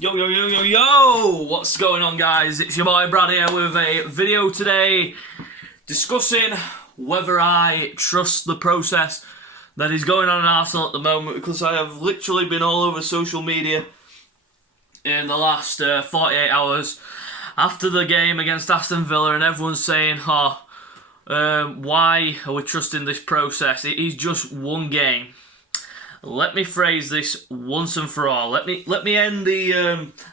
Yo, yo, yo, yo, yo! What's going on, guys? It's your boy Brad here with a video today discussing whether I trust the process that is going on in Arsenal at the moment, because I have literally been all over social media in the last 48 hours after the game against Aston Villa, and everyone's saying, why are we trusting this process? It is just one game. Let me phrase this once and for all. Let me end the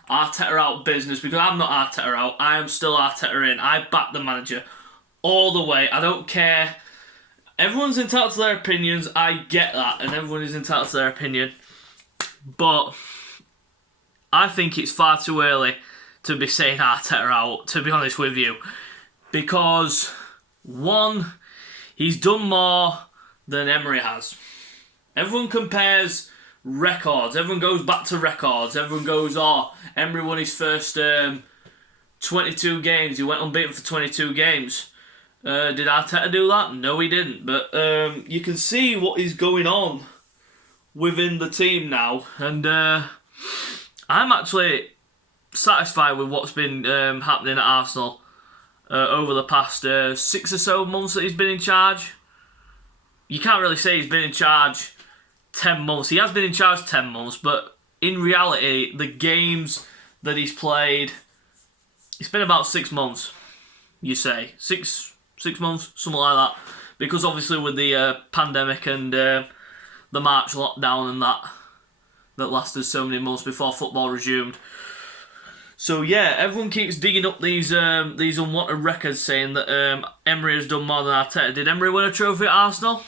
Arteta out business, because I'm not Arteta out. I am still Arteta in. I back the manager all the way. I don't care. Everyone's entitled to their opinions. I get that, and everyone is entitled to their opinion. But I think it's far too early to be saying Arteta out, to be honest with you. Because, one, he's done more than Emery has. Everyone compares records. Everyone goes back to records. Everyone goes, Emery won his first 22 games. He went unbeaten for 22 games. Did Arteta do that? No, he didn't. But you can see what is going on within the team now. And I'm actually satisfied with what's been happening at Arsenal over the past 6 or so months that he's been in charge. You can't really say he's been in charge 10 months. He has been in charge 10 months, but in reality, the games that he's played, it's been about 6 months, you say. Six months, something like that. Because obviously with the pandemic and the March lockdown and that lasted so many months before football resumed. So yeah, everyone keeps digging up these unwanted records, saying that Emery has done more than Arteta. Did Emery win a trophy at Arsenal?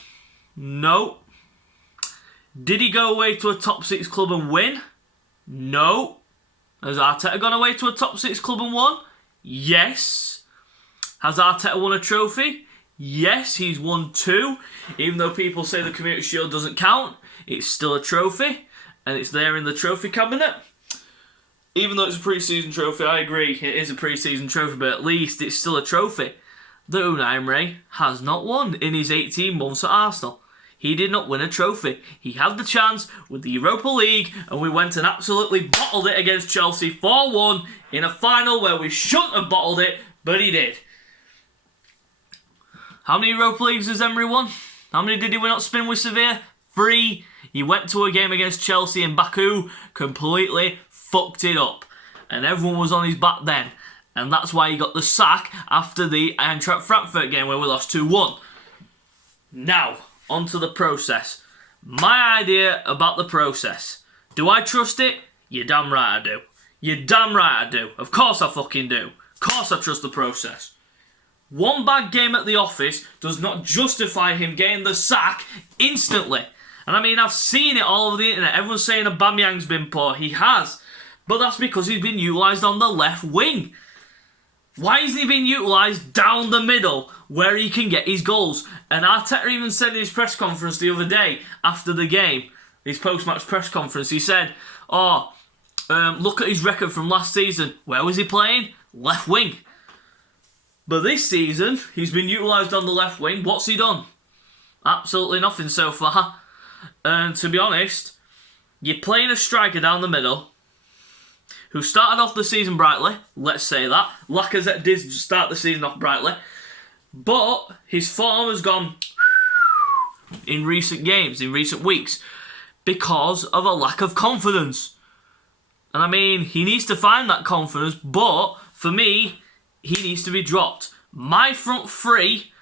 No. Did he go away to a top 6 club and win? No. Has Arteta gone away to a top 6 club and won? Yes. Has Arteta won a trophy? Yes, he's won 2. Even though people say the Community Shield doesn't count, it's still a trophy, and it's there in the trophy cabinet. Even though it's a pre-season trophy, I agree, it is a pre-season trophy, but at least it's still a trophy that Unai Emery has not won in his 18 months at Arsenal. He did not win a trophy. He had the chance with the Europa League, and we went and absolutely bottled it against Chelsea 4-1 in a final where we shouldn't have bottled it, but he did. How many Europa Leagues has Emery won? How many did he win at Spin with Sevilla? 3. He went to a game against Chelsea in Baku, completely fucked it up. And everyone was on his back then. And that's why he got the sack after the Eintracht Frankfurt game where we lost 2-1. Now, onto the process. My idea about the process. Do I trust it? You're damn right I do. You're damn right I do. Of course I fucking do. Of course I trust the process. One bad game at the office does not justify him getting the sack instantly. And I mean, I've seen it all over the internet. Everyone's saying Aubameyang's been poor. He has. But that's because he's been utilised on the left wing. Why isn't he being utilised down the middle where he can get his goals? And Arteta even said in his press conference the other day after the game, his post-match press conference, he said, look at his record from last season. Where was he playing? Left wing. But this season, he's been utilised on the left wing. What's he done? Absolutely nothing so far. And to be honest, you're playing a striker down the middle who started off the season brightly, let's say that. Lacazette did start the season off brightly. But his form has gone in recent games, in recent weeks, because of a lack of confidence. And I mean, he needs to find that confidence, but for me, he needs to be dropped. My front three,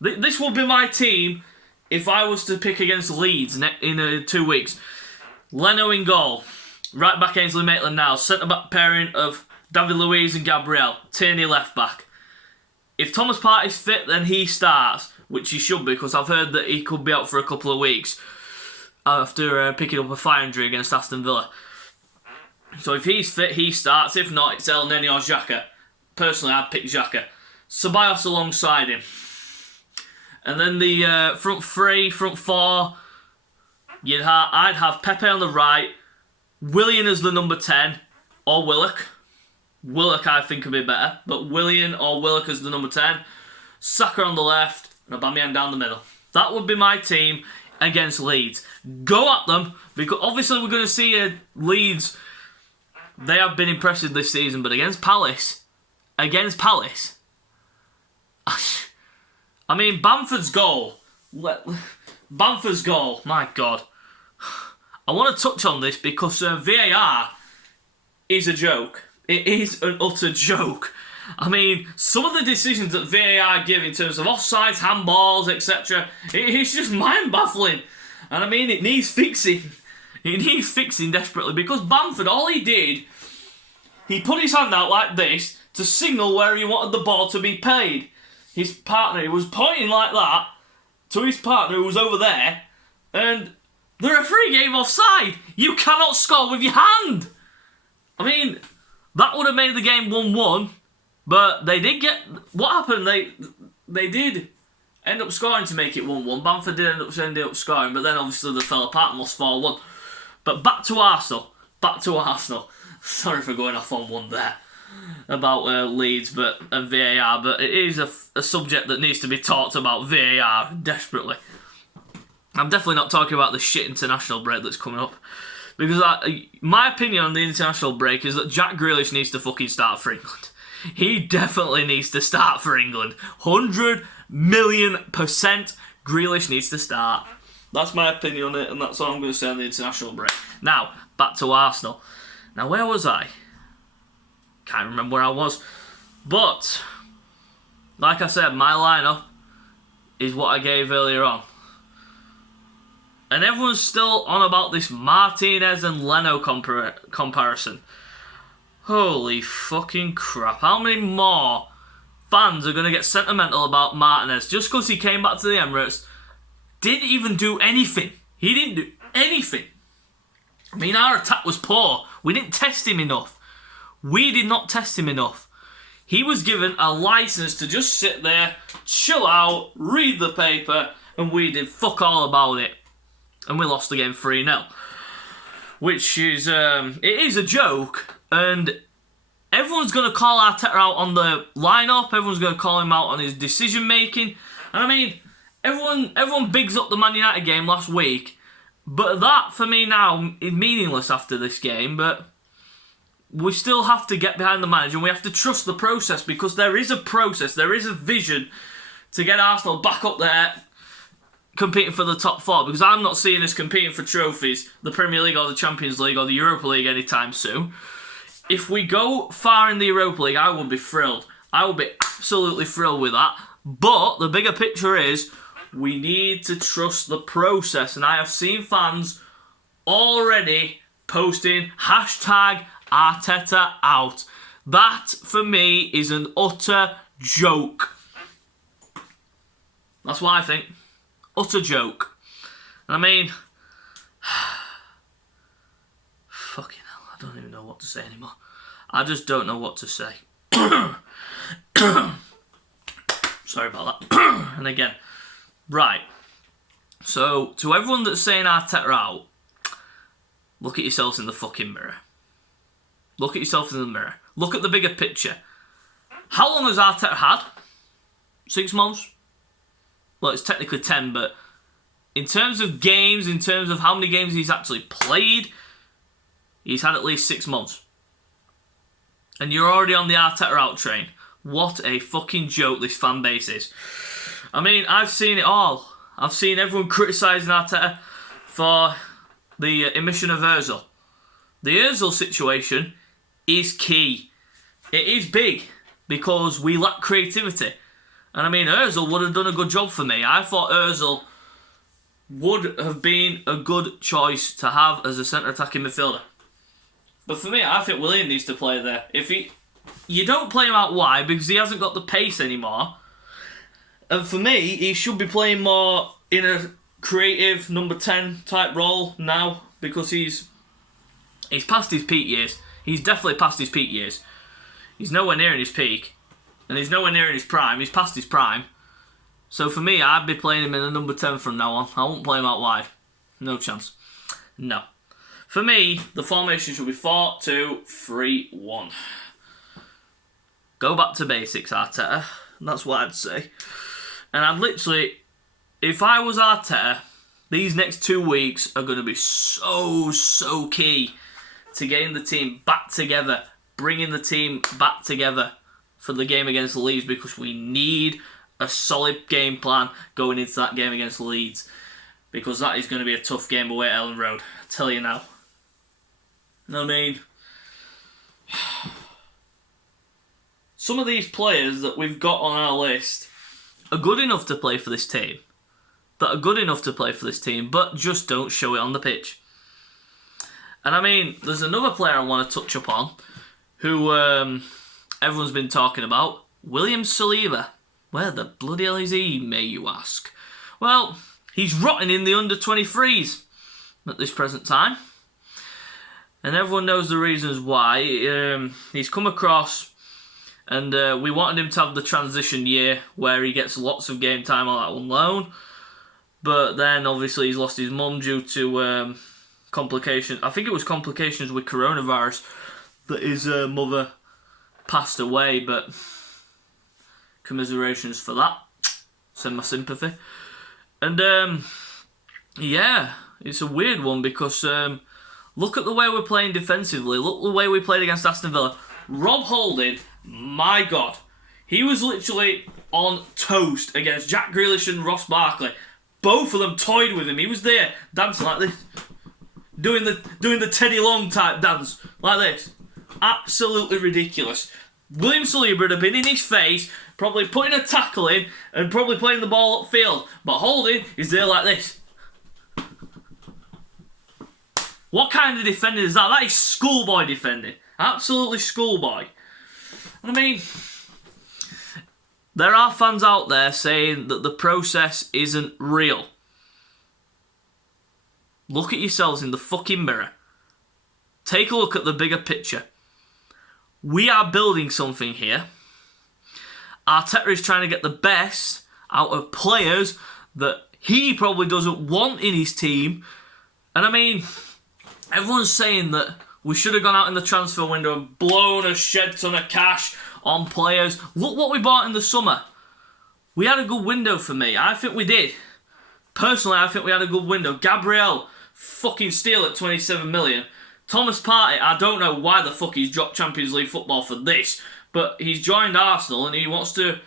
this will be my team if I was to pick against Leeds in 2 weeks. Leno in goal. Right back Ainsley Maitland-Niles. Centre-back pairing of David Luiz and Gabriel. Tierney left-back. If Thomas Partey's fit, then he starts, which he should be, because I've heard that he could be out for a couple of weeks after picking up a thigh injury against Aston Villa. So if he's fit, he starts. If not, it's El Neni or Xhaka. Personally, I'd pick Xhaka. Ceballos alongside him. And then the front 4, I'd have Pepe on the right, Willian as the number 10, or Willock. Willock, I think, would be better, but Willian or Willock as the number 10. Saka on the left, and Aubameyang down the middle. That would be my team against Leeds. Go at them, because obviously we're going to see Leeds they have been impressive this season, but against Palace, I mean, Bamford's goal, my God. I want to touch on this because VAR is a joke. It is an utter joke. I mean, some of the decisions that VAR give in terms of offsides, handballs, etc., it's just mind-baffling. And I mean, it needs fixing. It needs fixing desperately because Bamford, all he did, he put his hand out like this to signal where he wanted the ball to be played. His partner, he was pointing like that to his partner who was over there, and the referee gave offside. You cannot score with your hand. I mean, that would have made the game 1-1, but they did get... What happened? They did end up scoring to make it 1-1. Bamford did end up scoring, but then obviously they fell apart and lost 4-1. But back to Arsenal. Sorry for going off on one there about Leeds and VAR, but it is a subject that needs to be talked about, VAR, desperately. I'm definitely not talking about the shit international break that's coming up, because my opinion on the international break is that Jack Grealish needs to fucking start for England. He definitely needs to start for England. 100 million % Grealish needs to start. That's my opinion on it, and that's all I'm going to say on the international break. Now, back to Arsenal. Now, where was I? Can't remember where I was. But, like I said, my lineup is what I gave earlier on. And everyone's still on about this Martinez and Leno comparison. Holy fucking crap. How many more fans are going to get sentimental about Martinez just because he came back to the Emirates, didn't even do anything. He didn't do anything. I mean, our attack was poor. We didn't test him enough. We did not test him enough. He was given a license to just sit there, chill out, read the paper, and we did fuck all about it. And we lost the game 3-0. Which is, it is a joke, and everyone's going to call Arteta out on the lineup, everyone's going to call him out on his decision making, and I mean, everyone bigs up the Man United game last week, but that, for me now, is meaningless after this game, but we still have to get behind the manager, and we have to trust the process, because there is a process, there is a vision to get Arsenal back up there, competing for the top four, because I'm not seeing us competing for trophies, the Premier League or the Champions League or the Europa League anytime soon. If we go far in the Europa League, I will be thrilled. I will be absolutely thrilled with that. But the bigger picture is, we need to trust the process. And I have seen fans already posting hashtag Arteta out. That, for me, is an utter joke. That's what I think. Utter joke. I mean, fucking hell, I don't even know what to say anymore. I just don't know what to say. Sorry about that. And again, right. So, to everyone that's saying Arteta out, look at yourselves in the fucking mirror. Look at yourself in the mirror. Look at the bigger picture. How long has Arteta had? 6 months? Well, it's technically 10, but in terms of games, in terms of how many games he's actually played, he's had at least 6 months. And you're already on the Arteta out train. What a fucking joke this fan base is. I mean, I've seen it all. I've seen everyone criticising Arteta for the omission of Ozil. The Ozil situation is key. It is big because we lack creativity. And I mean, Ozil would have done a good job for me. I thought Ozil would have been a good choice to have as a centre attacking midfielder. But for me, I think Willian needs to play there. You don't play him out wide because he hasn't got the pace anymore. And for me, he should be playing more in a creative number 10 type role now, because he's past his peak years. He's definitely past his peak years. He's nowhere near in his peak. And he's nowhere near in his prime. He's past his prime. So for me, I'd be playing him in a number 10 from now on. I won't play him out wide. No chance. No. For me, the formation should be 4-2-3-1. Go back to basics, Arteta. That's what I'd say. And I'd literally, if I was Arteta, these next 2 weeks are going to be so key to getting the team back together, bringing the team back together for the game against Leeds, because we need a solid game plan going into that game against Leeds, because that is going to be a tough game away at Ellen Road. I tell you now. I mean, some of these players that we've got on our list are good enough to play for this team. But just don't show it on the pitch. And I mean, there's another player I want to touch upon who everyone's been talking about. William Saliba. Where the bloody hell is he, may you ask? Well, he's rotting in the under-23s at this present time. And everyone knows the reasons why. He's come across, and we wanted him to have the transition year where he gets lots of game time on loan. But then, obviously, he's lost his mum due to complications. I think it was complications with coronavirus that his mother passed away, but commiserations for that. Send my sympathy. And, yeah, it's a weird one because look at the way we're playing defensively. Look at the way we played against Aston Villa. Rob Holding, my God, he was literally on toast against Jack Grealish and Ross Barkley. Both of them toyed with him. He was there dancing like this, doing the Teddy Long type dance like this. Absolutely ridiculous. William Saliba would have been in his face, probably putting a tackle in and probably playing the ball upfield. But Holding is there like this. What kind of defending is that? That is schoolboy defending. Absolutely schoolboy. I mean, there are fans out there saying that the process isn't real. Look at yourselves in the fucking mirror. Take a look at the bigger picture. We are building something here. Arteta is trying to get the best out of players that he probably doesn't want in his team. And I mean, everyone's saying that we should have gone out in the transfer window and blown a shed ton of cash on players. Look what we bought in the summer. We had a good window for me. I think we did. Personally, I think we had a good window. Gabriel, fucking steal at 27 million. Thomas Partey, I don't know why the fuck he's dropped Champions League football for this, but he's joined Arsenal and he wants to...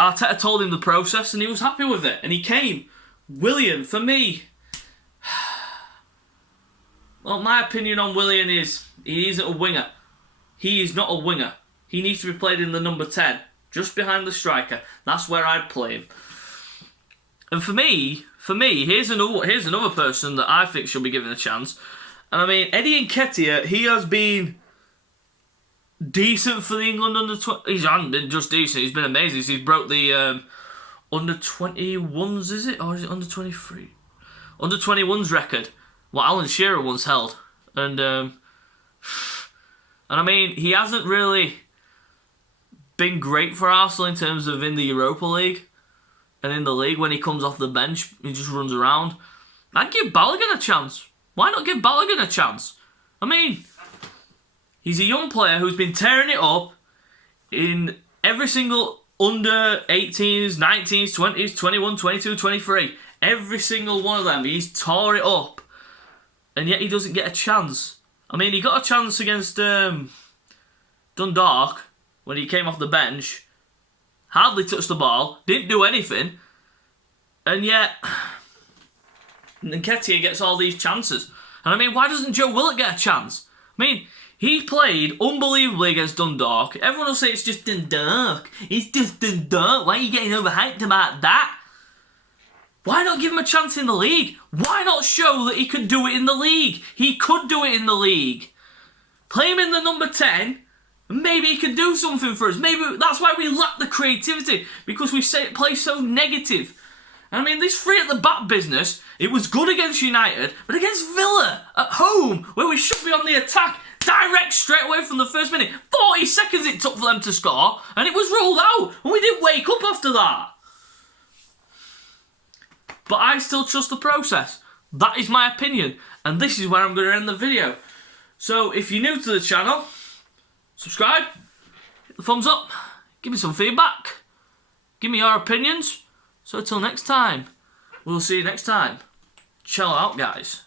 Arteta told him the process and he was happy with it and he came. Willian, for me... Well, my opinion on Willian is he isn't a winger. He is not a winger. He needs to be played in the number 10, just behind the striker. That's where I'd play him. And for me, here's another person that I think should be given a chance. And I mean, Eddie Nketiah, he has been decent for the England under-20... He hasn't been just decent, he's been amazing. He's broke the under-21s, is it? Or is it under-23? Under-21s record. What Alan Shearer once held. And I mean, he hasn't really been great for Arsenal in terms of in the Europa League and in the league. When he comes off the bench, he just runs around. I'd give Balogun a chance. Why not give Balogun a chance? I mean, he's a young player who's been tearing it up in every single under 18s, 19s, 20s, 21, 22, 23. Every single one of them, he's tore it up. And yet he doesn't get a chance. I mean, he got a chance against Dundalk when he came off the bench. Hardly touched the ball. Didn't do anything. And yet, Nketiah gets all these chances. And I mean, why doesn't Joe Willock get a chance? I mean, he played unbelievably against Dundalk. Everyone will say it's just Dundalk. It's just Dundalk. Why are you getting overhyped about that? Why not give him a chance in the league? Why not show that he could do it in the league? He could do it in the league. Play him in the number 10, and maybe he could do something for us. Maybe that's why we lack the creativity, because we play so negative. And I mean, this three at the back business, it was good against United, but against Villa at home, where we should be on the attack, direct straight away from the first minute. 40 seconds it took for them to score, and it was rolled out, and we didn't wake up after that. But I still trust the process. That is my opinion. And this is where I'm going to end the video. So if you're new to the channel, subscribe, hit the thumbs up, give me some feedback, give me your opinions. So until next time, we'll see you next time. Chill out, guys.